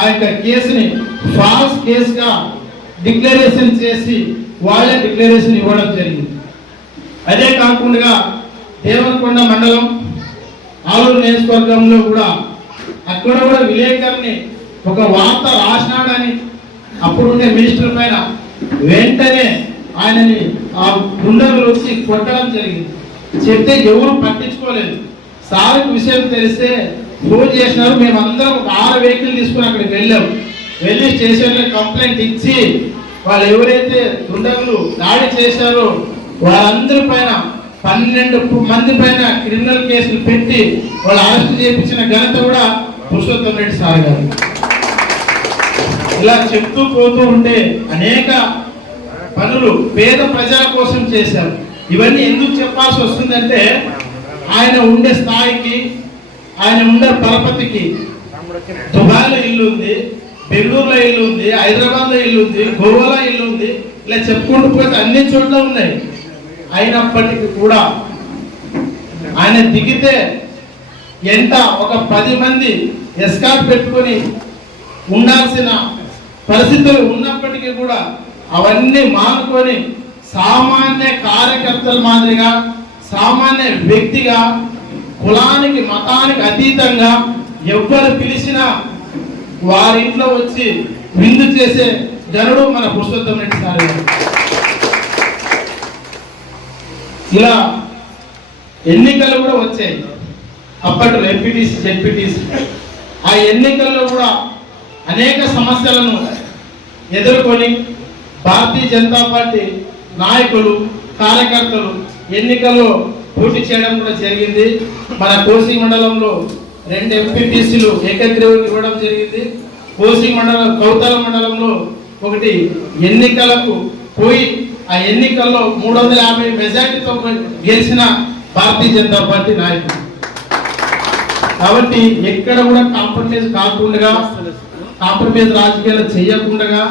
ఆ యొక్క కేసుని ఫాల్స్ కేసుగా డిక్లరేషన్ చేసి వాళ్ళే డిక్లరేషన్ ఇవ్వడం జరిగింది. అదే కాకుండా దేవరకొండ మండలం ఆలూరు నియోజకవర్గంలో కూడా అక్కడ కూడా విలేకరుని ఒక వార్త రాసినాడని అప్పుడుండే మినిస్టర్ పైన వెంటనే ఆయనని ఆ గుండెలు వచ్చి కొట్టడం జరిగింది. చెప్తే ఎవరు పట్టించుకోలేదు. సార్కి విషయం తెలిస్తే ఫోన్ చేసినారు మేమందరం ఒక ఆరు వెహికల్ తీసుకుని అక్కడికి వెళ్ళాం. వెళ్ళి స్టేషన్లో కంప్లైంట్ ఇచ్చి వాళ్ళు ఎవరైతే దుండగులు దాడి చేశారో వాళ్ళందరి పైన పన్నెండు మంది పైన క్రిమినల్ కేసులు పెట్టి వాళ్ళు అరెస్ట్ చేయించిన ఘనత కూడా పురుషోత్తం రెడ్డి సార్ గారు. ఇలా చెప్తూ పోతూ ఉంటే అనేక పనులు పేద ప్రజల కోసం చేశారు. ఇవన్నీ ఎందుకు చెప్పాల్సి వస్తుందంటే ఆయన ఉండే స్థాయికి ఆయన ఉండే పరపతికి దుబాయ్లో ఇల్లు ఉంది బెంగళూరులో ఇల్లు ఉంది హైదరాబాద్లో ఇల్లు ఉంది గోవాలో ఇల్లు ఉంది. ఇలా చెప్పుకుంటూ పోతే అన్ని చోట్ల ఉన్నాయి. అయినప్పటికీ కూడా ఆయన దిగితే ఎంత ఒక పది మంది ఎస్కాట్ పెట్టుకొని ఉండాల్సిన పరిస్థితులు ఉన్నప్పటికీ కూడా అవన్నీ మానుకొని సామాన్య కార్యకర్తల మాదిరిగా సామాన్య వ్యక్తిగా కులానికి మతానికి అతీతంగా ఎవ్వరు పిలిచినా వారింట్లో వచ్చి విందు చేసే జనుడు మన పురుషోత్తం రెడ్డి సార్ ఇలా ఎన్నికలు కూడా వచ్చాయి. అప్పట్లో ఎంపీటీసీ జెడ్పీటీసీ. ఆ ఎన్నికల్లో కూడా అనేక సమస్యలను ఎదుర్కొని భారతీయ జనతా పార్టీ నాయకులు కార్యకర్తలు ఎన్నికల్లో పోటీ చేయడం కూడా జరిగింది. మన కోసి మండలంలో రెండు ఎంపీటీసీలు ఏకగ్రీవం ఇవ్వడం జరిగింది. కోసి మండలం కౌతల మండలంలో ఒకటి ఎన్నికలకు పోయి ఆ ఎన్నికల్లో మూడు వందల యాభై మెజార్టీతో గెలిచిన భారతీయ జనతా పార్టీ నాయకులు కాబట్టి ఎక్కడ కూడా కాంప్రమైజ్ కాకుండా కాంప్రమైజ్ రాజకీయాలు చేయకుండా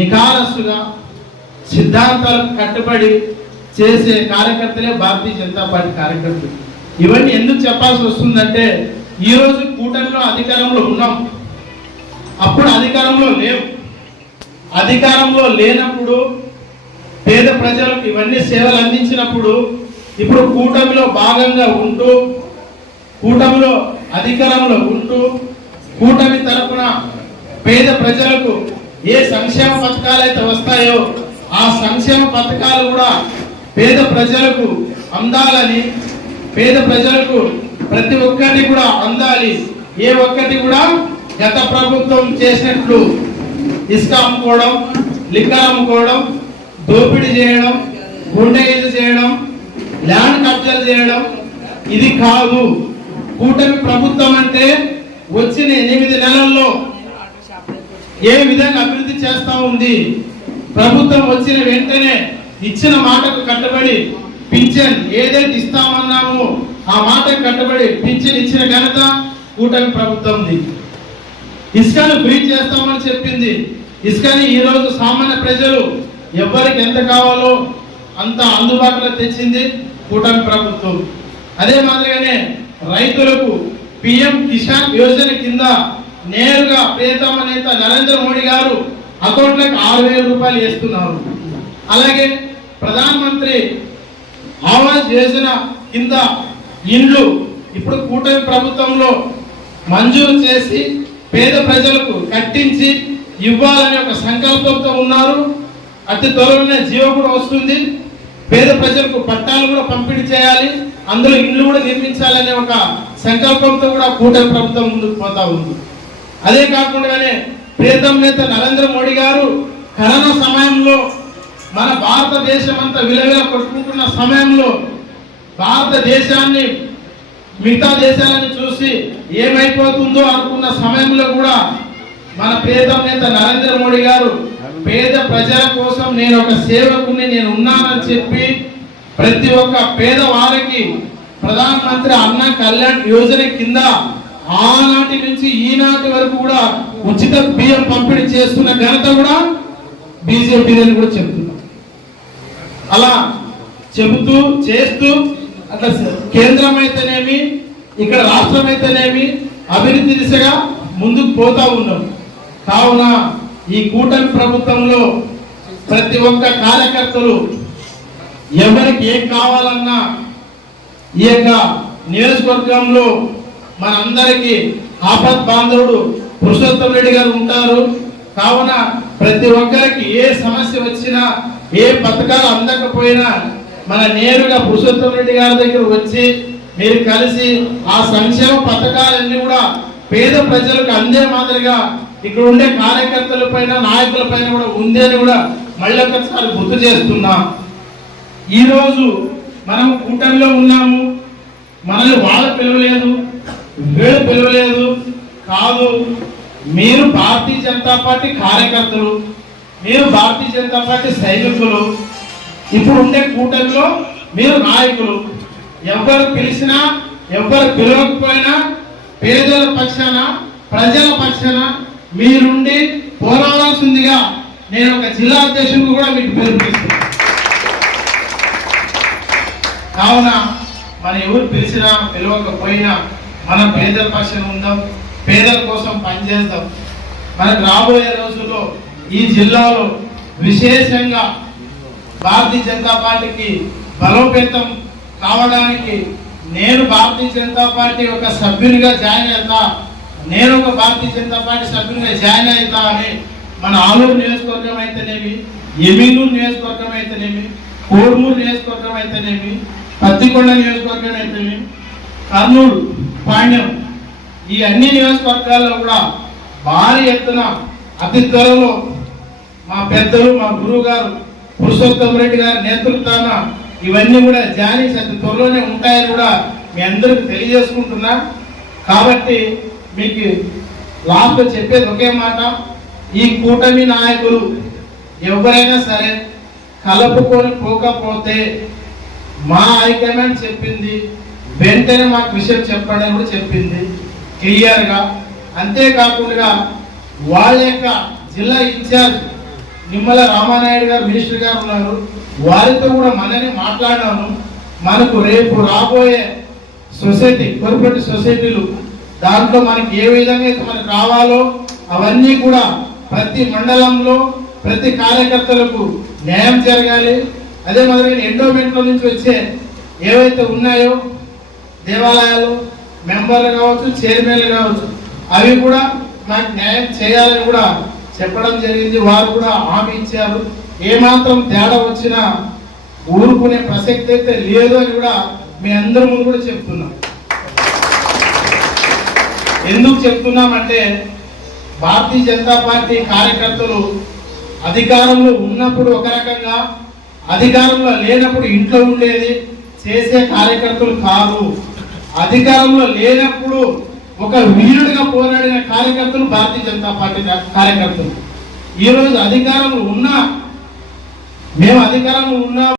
నికారస్సుగా సిద్ధాంతాలకు కట్టుబడి చేసే కార్యకర్తలే భారతీయ జనతా పార్టీ కార్యకర్తలు. ఇవన్నీ ఎందుకు చెప్పాల్సి వస్తుందంటే ఈరోజు కూటమిలో అధికారంలో ఉన్నాం. అప్పుడు అధికారంలో లేవు అధికారంలో లేనప్పుడు పేద ప్రజలకు ఇవన్నీ సేవలు అందించినప్పుడు ఇప్పుడు కూటమిలో భాగంగా ఉంటూ కూటమిలో అధికారంలో ఉంటూ కూటమి తరపున పేద ప్రజలకు ఏ సంక్షేమ పథకాలు అయితే వస్తాయో ఆ సంక్షేమ పథకాలు కూడా పేద ప్రజలకు అందాలని పేద ప్రజలకు ప్రతి ఒక్కటి కూడా అందాలి. ఏ ఒక్కటి కూడా గత ప్రభుత్వం చేసినట్లు ఇసుక అమ్ముకోవడం లిక్కర్ అమ్ముకోవడం దోపిడీ చేయడం గుండెగీత చేయడం ల్యాండ్ కబ్జాలు చేయడం ఇది కాదు. కూటమి ప్రభుత్వం అంటే వచ్చిన ఎనిమిది నెలల్లో ఏ విధంగా అభివృద్ధి చేస్తా ఉంది? ప్రభుత్వం వచ్చిన వెంటనే ఇచ్చిన మాటకు కట్టుబడి పింఛన్ ఏదైతే ఇస్తామన్నామో ఆ మాటకు కట్టుబడి పింఛన్ ఇచ్చిన ఘనత కూటమి ప్రభుత్వంది. ఇసుకను ఫ్రీ చేస్తామని చెప్పింది. ఇసుకని ఈ రోజు సామాన్య ప్రజలు ఎవరికి ఎంత కావాలో అంత అందుబాటులో తెచ్చింది కూటమి ప్రభుత్వం. అదే మాదిరిగానే రైతులకు పిఎం కిసాన్ యోజన కింద నేరుగా ప్రియతమ నేత నరేంద్ర మోడీ గారు అకౌంట్లకు ఆరు వేల రూపాయలు వేస్తున్నారు. అలాగే ప్రధానమంత్రి ఆవాస్ యోజన కింద ఇండ్లు ఇప్పుడు కూటమి ప్రభుత్వంలో మంజూరు చేసి పేద ప్రజలకు కట్టించి ఇవ్వాలనే ఒక సంకల్పంతో ఉన్నారు. అతి త్వరలోనే జీవో కూడా వస్తుంది. పేద ప్రజలకు పట్టాలు కూడా పంపిణీ చేయాలి. అందులో ఇండ్లు కూడా నిర్మించాలనే ఒక సంకల్పంతో కూడా కూటమి ప్రభుత్వం ముందుకు పోతా ఉంది. అదే కాకుండానే ప్రీతం నేత నరేంద్ర మోడీ గారు కరోనా సమయంలో మన భారతదేశం అంతా విలవిల కొట్టుకుంటున్న సమయంలో భారతదేశాన్ని మిగతా దేశాలను చూసి ఏమైపోతుందో అనుకున్న సమయంలో కూడా మన ప్రియతమ నేత నరేంద్ర మోడీ గారు పేద ప్రజల కోసం నేను ఒక సేవకుని నేను ఉన్నానని చెప్పి ప్రతి ఒక్క పేదవారికి ప్రధానమంత్రి అన్న కళ్యాణ్ యోజన కింద ఆనాటి నుంచి ఈనాటి వరకు కూడా ఉచిత బియ్యం పంపిణీ చేస్తున్న ఘనత కూడా బీజేపీ అని కూడా చెప్తుంది అలా చెబుతూ చేస్తూ అట్లా కేంద్రం అయితేనేమి ఇక్కడ రాష్ట్రం అయితేనేమి అభివృద్ధి దిశగా ముందుకు పోతా ఉన్నాం. కావున ఈ కూటమి ప్రభుత్వంలో ప్రతి ఒక్క కార్యకర్తలు ఎవరికి ఏం కావాలన్నా ఈ యొక్క నియోజకవర్గంలో మనందరికీ ఆపద్ బాంధవుడు పురుషోత్తం రెడ్డి గారు ఉంటారు. కావున ప్రతి ఒక్కరికి ఏ సమస్య వచ్చినా ఏ పథకాలు అందకపోయినా మన నేరుగా పురుషోత్తం రెడ్డి గారి దగ్గర వచ్చి మీరు కలిసి ఆ సంక్షేమ పథకాలన్నీ కూడా పేద ప్రజలకు అందే మాదిరిగా ఇక్కడ ఉండే కార్యకర్తల పైన నాయకుల పైన కూడా ఉంది అని కూడా మళ్ళీ ఒకసారి గుర్తు చేస్తున్నాం. ఈరోజు మనం కూటమిలో ఉన్నాము. మనల్ని వాళ్ళు పిలవలేదు వీళ్ళు పిలవలేదు. కాదు మీరు భారతీయ జనతా పార్టీ కార్యకర్తలు. మీరు భారతీయ జనతా పార్టీ సైనికులు ఇప్పుడు ఉండే కూటమిలో మీరు నాయకులు. ఎవరు పిలిచినా ఎవరు పిలవకపోయినా పేదల పక్షాన ప్రజల పక్షాన మీరుండి పోరాడాల్సిందిగా నేను ఒక జిల్లా అధ్యక్షుడు కూడా మీకు పిలుపునిస్తున్నాను కావున మన ఎవరు పిలిచినా పిలవకపోయినా మన పేదల పక్షాన ఉందాం పేదల కోసం పనిచేద్దాం. మనకు రాబోయే రోజుల్లో ఈ జిల్లాలో విశేషంగా భారతీయ జనతా పార్టీకి బలోపేతం కావడానికి నేను భారతీయ జనతా పార్టీ ఒక సభ్యునిగా జాయిన్ అవుతా నేను ఒక భారతీయ జనతా పార్టీ సభ్యునిగా జాయిన్ అవుతా అని మన ఆలూరు నియోజకవర్గం అయితేనేమి ఎమీనూరు నియోజకవర్గం అయితేనేమి కోడుమూరు నియోజకవర్గం అయితేనేమి పత్తికొండ నియోజకవర్గం అయితేనేమి కర్నూలు పాండ్యం ఈ అన్ని నియోజకవర్గాల్లో కూడా భారీ ఎత్తున అతి త్వరలో మా పెద్దలు మా గురువు గారు పురుషోత్తం రెడ్డి గారి నేతృత్వాన ఇవన్నీ కూడా జానీస్ అతి త్వరలోనే ఉంటాయని కూడా మీ అందరికి తెలియజేసుకుంటున్నా. కాబట్టి మీకు లాస్ట్ చెప్పేది ఒకే మాట. ఈ కూటమి నాయకులు ఎవరైనా సరే కలుపుకొని పోకపోతే మా హైకమాండ్ చెప్పింది వెంటనే మాకు విషయం చెప్పండి అని కూడా చెప్పింది. క్లియర్గా అంతేకాకుండా వాళ్ళ యొక్క జిల్లా ఇన్ఛార్జ్ నిమ్మల రామానాయుడు గారు మినిస్టర్ గారు ఉన్నారు. వారితో కూడా మనని మాట్లాడాను మనకు రేపు రాబోయే సొసైటీ కార్పొరేట్ సొసైటీలు దాంట్లో మనకి ఏ విధంగా అయితే మనకు రావాలో అవన్నీ కూడా ప్రతి మండలంలో ప్రతి కార్యకర్తలకు న్యాయం జరగాలి. అదే మాదిరిగా ఎండోమెంట్లో నుంచి వచ్చే ఏవైతే ఉన్నాయో దేవాలయాలు మెంబర్లు కావచ్చు చైర్మన్లు కావచ్చు అవి కూడా నాకు న్యాయం చేయాలని కూడా చెప్పడం జరిగింది. వారు కూడా హామీ ఇచ్చారు. ఏమాత్రం తేడా వచ్చినా ఊరుకునే ప్రసక్తి అయితే లేదు అని కూడా మీ అందరి ముందు కూడా చెప్తున్నాం. ఎందుకు చెప్తున్నామంటే భారతీయ జనతా పార్టీ కార్యకర్తలు అధికారంలో ఉన్నప్పుడు ఒక రకంగా అధికారంలో లేనప్పుడు ఇంట్లో ఉండేది చేసే కార్యకర్తలు కాదు. అధికారంలో లేనప్పుడు ఒక వీరుడిగా పోరాడిన కార్యకర్తలు భారతీయ జనతా పార్టీ కార్యకర్తలు. ఈరోజు అధికారంలో ఉన్నా మేము అధికారంలో ఉన్నా